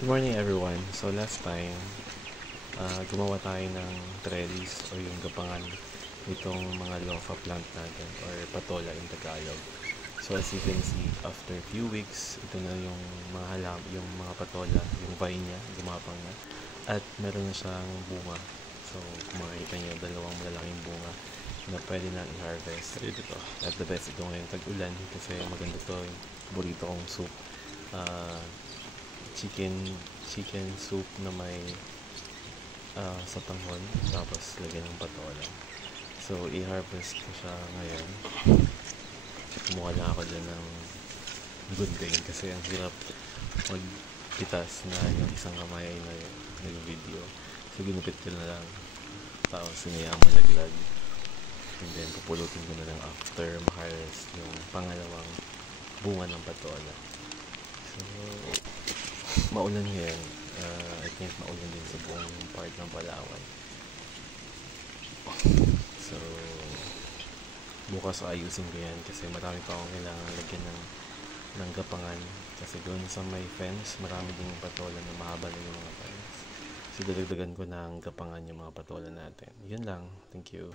Good morning everyone. So last time, gumawa tayo ng trellis o yung gapangan nitong mga lofa plant natin or patola in Tagalog. So as you can see, after few weeks, ito na yung mga yung mga patola, yung vine niya, gumapang na. At meron na siyang bunga. So kung makikita niyo, dalawang malalaking bunga na pwede na i-harvest. Ito. At the best ito ngayon tag-ulan kasi maganda to, burrito kong soup. Chicken soup na may satanghon tapos lagyan ng patola. So i-harvest ko siya ngayon. Kumuha lang ako dyan ng good grain kasi ang hirap magpitas na yung isang kamay ay nag-video. So ginupit ko na lang tapos sinayang malaglag, and then pupulutin ko na lang after ma-harvest yung pangalawang bunga ng patola. So maulan ngayon. I think maulan din sa buong part ng Palawan. So bukas ayusin ko yan kasi marami pa akong kailangan lagyan ng gapangan kasi doon sa may fence marami din yung patola na mahaba na yung mga fence. So dadagdagan ko ng gapangan yung mga patola natin. Yun lang. Thank you.